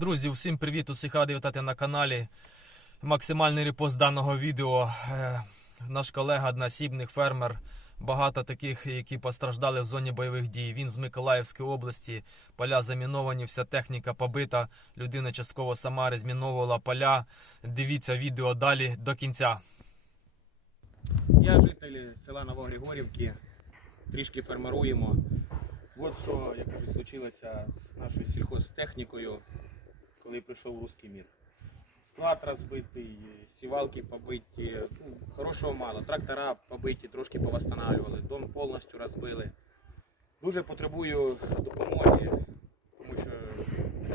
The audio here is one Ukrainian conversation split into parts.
Друзі, всім привіт! Усіх радий вітати на каналі. Максимальний репост даного відео. Е, Наш колега, одноосібник, фермер. Багато таких, які постраждали в зоні бойових дій. Він з Миколаївської області. Поля заміновані, вся техніка побита. Людина частково сама розміновувала поля. Дивіться відео далі до кінця. Я житель села Новогригорівки, трішки фермеруємо. От що, як кажуть, случилося з нашою сільхозтехнікою, коли прийшов русський мір. Склад розбитий, сівалки побиті, ну, хорошого мало. Трактора побиті, трошки повосстанавливали, дом повністю розбили. Дуже потребую допомоги, тому що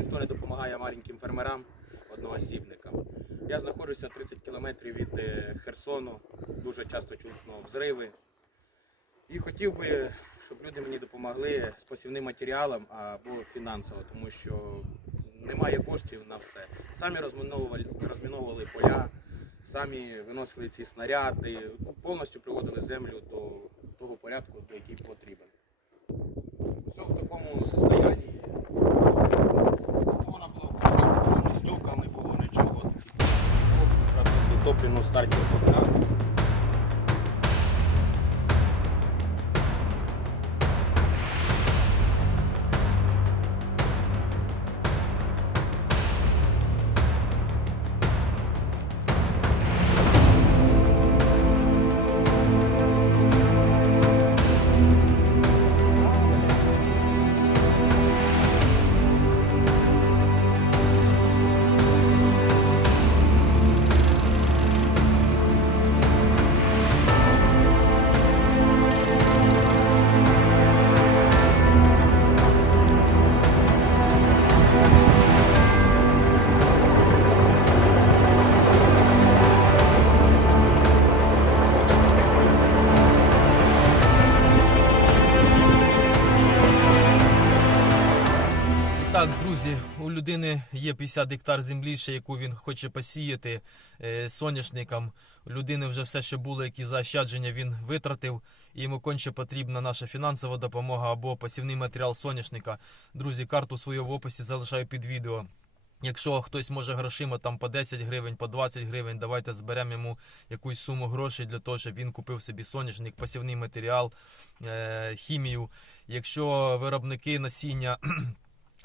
ніхто не допомагає маленьким фермерам, одноосібникам. Я знаходжуся 30 кілометрів від е, Херсону, дуже часто чутно взриви. І хотів би, щоб люди мені допомогли з посівним матеріалом або фінансово, тому що немає коштів на все. Самі розміновували, розміновували поля, самі виносили ці снаряди, повністю приводили землю до того порядку, до який потрібен. Все в такому стані. Вона була стюка, не було нічого. Такі топливну друзі, у людини є 50 гектар землі, ще яку він хоче посіяти е, соняшником. У людини вже все, що було, які заощадження він витратив. І йому конче потрібна наша фінансова допомога або посівний матеріал соняшника. Друзі, карту свою в описі залишаю під відео. Якщо хтось може грошима там по 10 гривень, по 20 гривень, давайте зберемо йому якусь суму грошей для того, щоб він купив собі соняшник, посівний матеріал, е, хімію. Якщо виробники насіння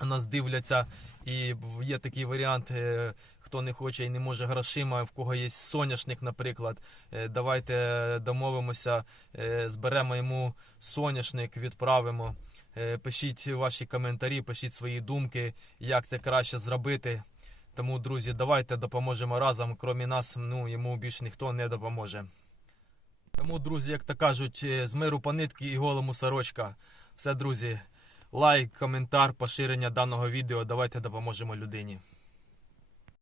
нас дивляться, і є такий варіант, е, хто не хоче і не може грошима, в кого є соняшник, наприклад. е, Давайте домовимося, е, зберемо йому соняшник, відправимо. Пишіть ваші коментарі, пишіть свої думки, як це краще зробити. Тому, друзі, давайте допоможемо разом. Крім нас, ну йому більше ніхто не допоможе. Тому, друзі, як то кажуть, з миру по нитки і голому сорочка. Все, друзі, лайк, коментар, поширення даного відео. Давайте допоможемо людині.